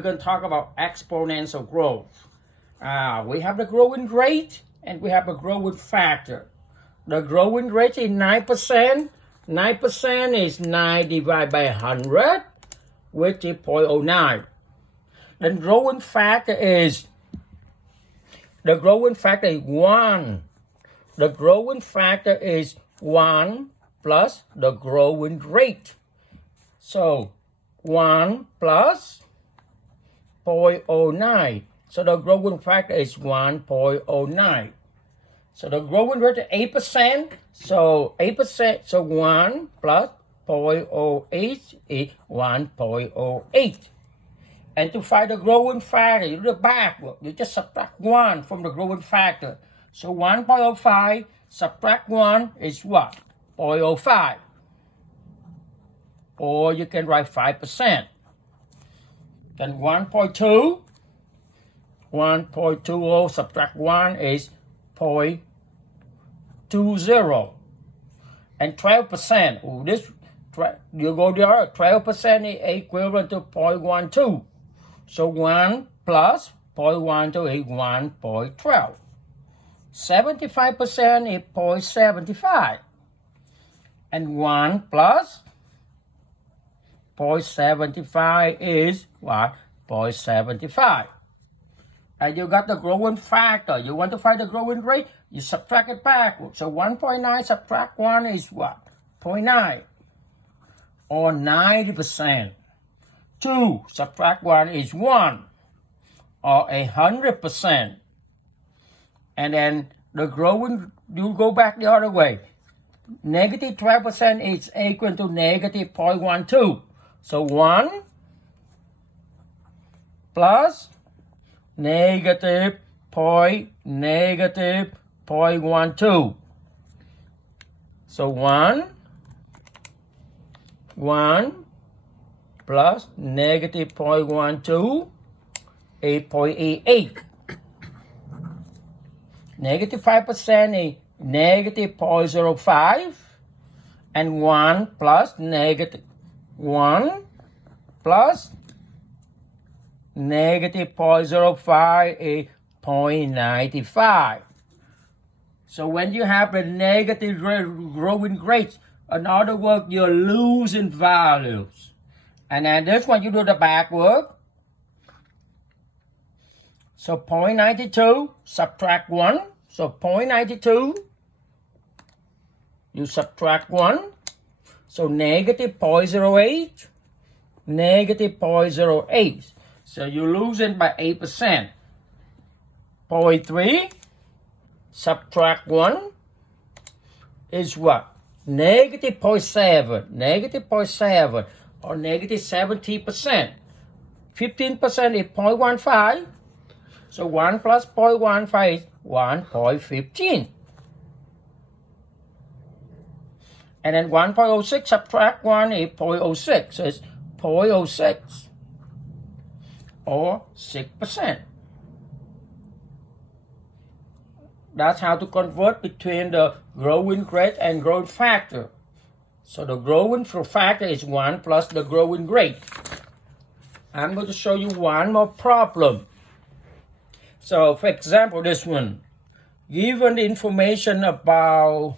We're going to talk about exponential growth. We have the growing rate and we have a growing factor. The growing rate is 9%. 9% is 9 divided by 100, which is 0.09. The growing factor is 1. The growing factor is 1 plus the growing rate. So 1 plus 0.09. So the growing factor is 1.09. So the growing rate is 8%. So 8%, so 1 plus 0.08 is 1.08. And to find the growing factor, you do the backward. You just subtract 1 from the growing factor. So 1.05 subtract 1 is what? 0.05. Or you can write 5%. Then 1.2. 1.20 subtract 1 is 0.20. And 12%. You go there. 12% is equivalent to 0.12. So 1 plus 0.12 is 1.12. 75% is 0.75. And 1 plus 0.75 is what? 0.75. And you got the growing factor. You want to find the growing rate? You subtract it backwards. So 1.9 subtract 1 is what? 0.9. Or 90%. 2 subtract 1 is 1. Or 100%. And then the growing, you go back the other way. Negative 12% is equal to negative 0.12. So 1 plus negative 0.12. So 1 plus negative 0.12 is 0.88. Negative 5% is negative 0.05. And 1 plus negative 1 plus negative 0.05 is 0.95. So when you have the negative growing rates, in other words, you're losing values. And then this one, you do the backward. So 0.92, subtract 1. So 0.92, you subtract 1. So negative 0.08, negative 0.08. So you're losing by 8%. 0.3, subtract 1 is what? Negative 0.7, negative 0.7, or negative 70%. 15% is 0.15. So 1 plus 0.15 is 1.15. And then 1.06 subtract 1 is 0.06. So it's 0.06 or 6%. That's how to convert between the growing rate and growth factor. So the growing factor is 1 plus the growing rate. I'm going to show you one more problem. So for example, this one. Given the information about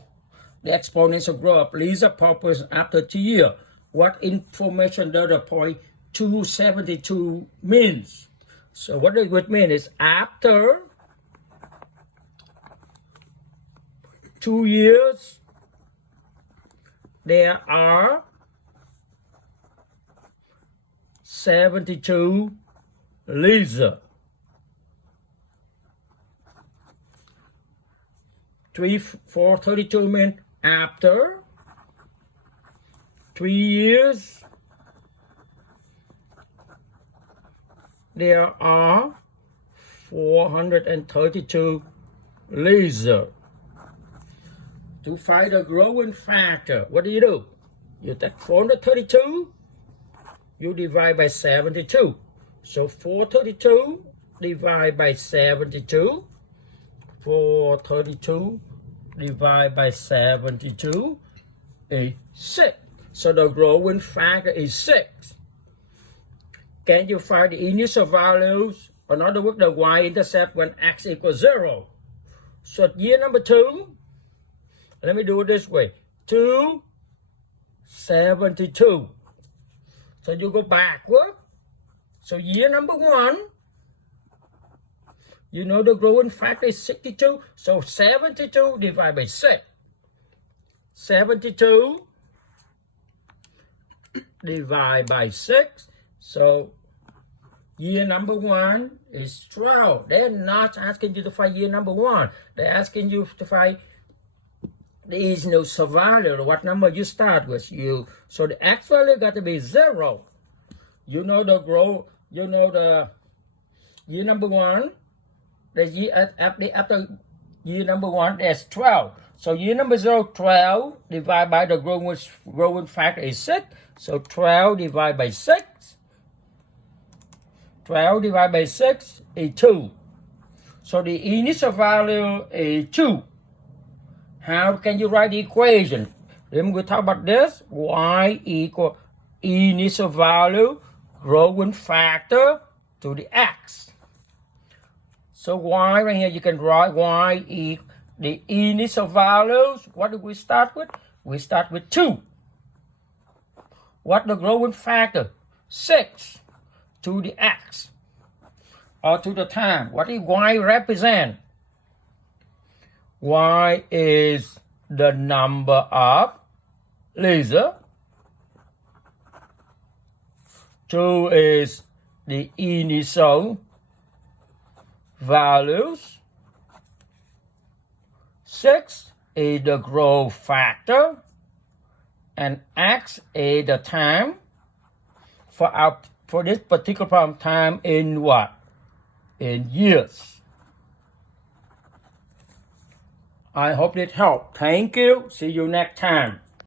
the exponential growth of Lisa population after 2 years, what information does the 0.272 means? So what it would mean is after 2 years, there are 72 Lisa. 432 means after 3 years, there are 432 Lisa. To find the growing factor, what do? You take 432, you divide by 72. So 432 divided by 72. 432 divided by 72 is 6. So the growing factor is 6. can you find the initial values? In other words, the y-intercept when x equals 0. So year number 2, let me do it this way. 272. So you go backward. So year number 1, you know the growing factor is 62. So 72 divided by 6. 72 divided by 6. So year number 1 is 12. They're not asking you to find year number 1. They're asking you to find the initial value, what number you start with. So the x value got to be 0. You know the growth, you know the year number 1, the year after year number 1 is 12. So year number 0, 12 divided by the growing factor is 6. So 12 divided by 6. 12 divided by 6 is 2. So the initial value is 2. How can you write the equation? Then we talk about this. Y equal initial value growing factor to the x. So y right here, you can write y equal the initial values. What do we start with? We start with 2. What the growing factor? 6 to the x or to the time. What does y represent? Y is the number of laser. 2 is the initial values. 6 is the growth factor. And x is the time for this particular problem. Time in what? In years. I hope it helped. Thank you. See you next time.